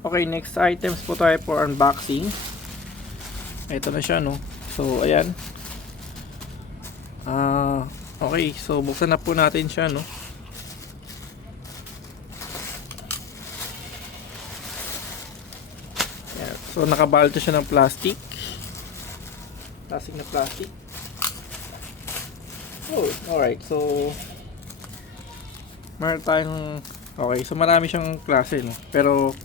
Okay, next items po tayo for unboxing. Ito na siya, no? So, ayan. Okay, so buksan na po natin siya, no? Ayan. So, nakabalto siya ng plastic. Plastic na plastic. Oh, alright. So, meron tayong... Okay, so marami siyang klase, no? Pero,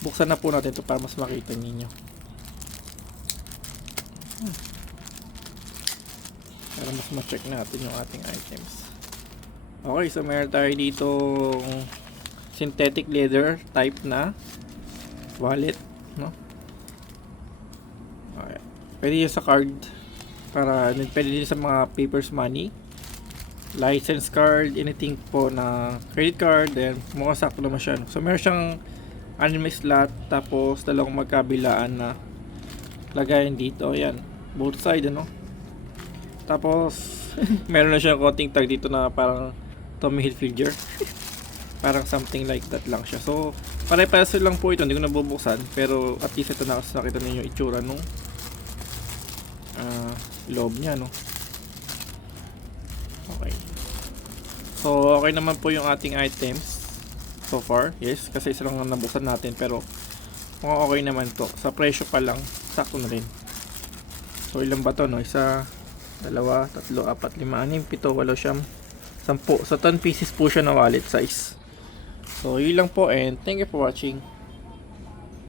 buksan na po natin ito para mas makita ninyo. Para mas ma-check natin yung ating items. Okay, so meron tayo dito synthetic leather type na wallet, no? Okay. Pwede yun sa card, para pwede din sa mga papers money, license card, anything po na credit card, then mukhang sakto naman siya, no? So meron siyang anime slot, tapos dalawang magkabilaan na lagayan dito, ayan, both side, ano? Tapos meron na siyang konting tag dito na parang Tommy Hilfiger. Parang something like that lang siya. So pare-parehas lang po ito, hindi ko nabubuksan, pero at least ito nakita ninyo yung itsura nung loob niya, no? Okay. So okay naman po yung ating items so far. Yes, kasi isa lang nabuksan natin, pero mukhang okay naman to. Sa presyo pa lang, sakto na rin. So ilan ba to, no? Isa, dalawa, tatlo, apat, lima, anim, pito, walo, siyam, 10. So 10 pieces po siya na wallet size. So yun lang po, and thank you for watching.